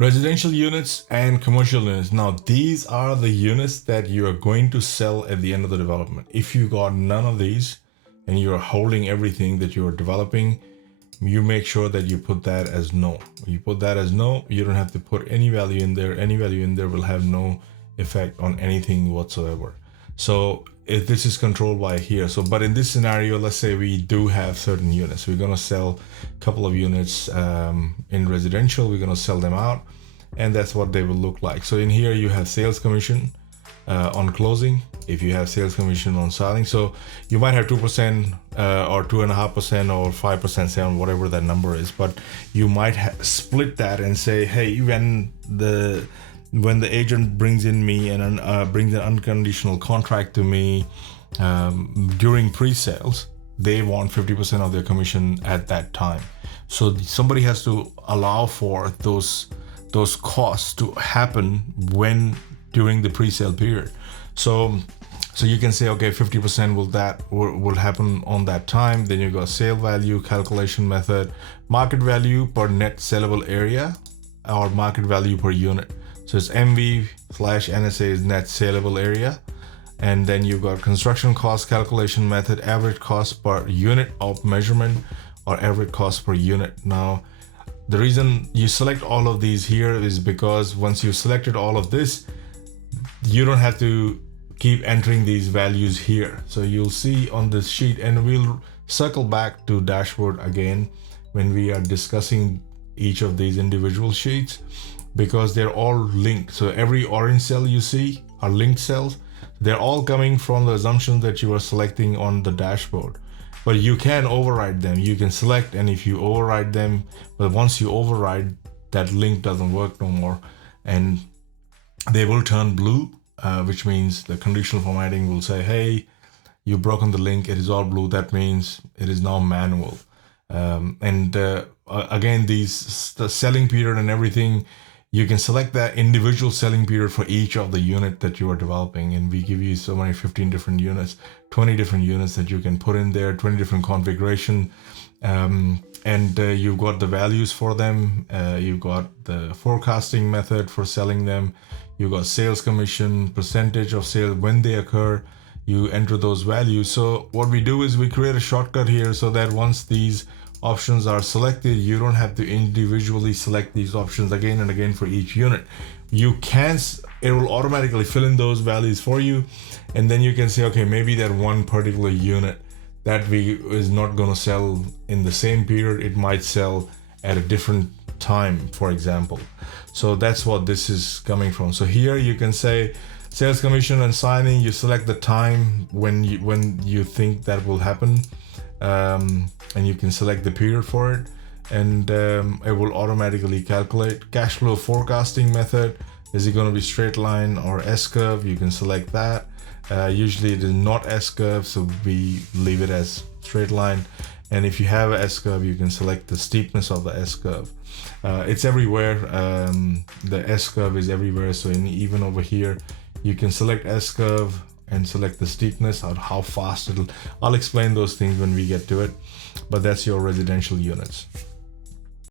Residential units and commercial units. Now, these are the units that you are going to sell at the end of the development. If you got none of these and you're holding everything that you're developing, you make sure that you put that as no. You put that as no, you don't have to put any value in there. Any value in there will have no effect on anything whatsoever. So if this is controlled by here. So, but in this scenario, let's say we do have certain units. We're going to sell a couple of units in residential. We're going to sell them out, and that's what they will look like. So in here, you have sales commission on closing. If you have sales commission on selling, so you might have 2% or 2.5% or 5%, 7, whatever that number is. But you might split that and say, hey, when the agent brings in me and brings an unconditional contract to me during pre-sales, they want 50% of their commission at that time. So somebody has to allow for those costs to happen during the pre-sale period. So you can say, okay, 50% will happen on that time. Then you got sale value calculation method, market value per net sellable area, or market value per unit. So it's MV/NSA is net saleable area. And then you've got construction cost calculation method, average cost per unit of measurement, or average cost per unit. Now, the reason you select all of these here is because once you've selected all of this, you don't have to keep entering these values here. So you'll see on this sheet, and we'll circle back to dashboard again when we are discussing each of these individual sheets, because they're all linked. So every orange cell you see are linked cells. They're all coming from the assumptions that you are selecting on the dashboard. But you can override them. You can select, and if you override them, but once you override, that link doesn't work no more, and they will turn blue, which means the conditional formatting will say, hey, you've broken the link, it is all blue. That means it is now manual. Again, the selling period and everything, you can select that individual selling period for each of the unit that you are developing. And we give you so many 15 different units, 20 different units that you can put in there, 20 different configuration. You've got the values for them. You've got the forecasting method for selling them. You've got sales commission, percentage of sales when they occur. You enter those values. So what we do is we create a shortcut here so that once these options are selected, you don't have to individually select these options again and again for each unit. It will automatically fill in those values for you. And then you can say, okay, maybe that one particular unit that is not going to sell in the same period. It might sell at a different time, for example. So that's what this is coming from. So here you can say sales commission and signing. You select the time when you think that will happen, and you can select the period for it, and it will automatically calculate. Cash flow forecasting method. Is it going to be straight line or S-curve? You can select that. Usually it is not S-curve, so we leave it as straight line. And if you have a S-curve, you can select the steepness of the S-curve. It's everywhere. The S-curve is everywhere. So even over here, you can select S-curve and select the steepness or how fast I'll explain those things when we get to it. But that's your residential units.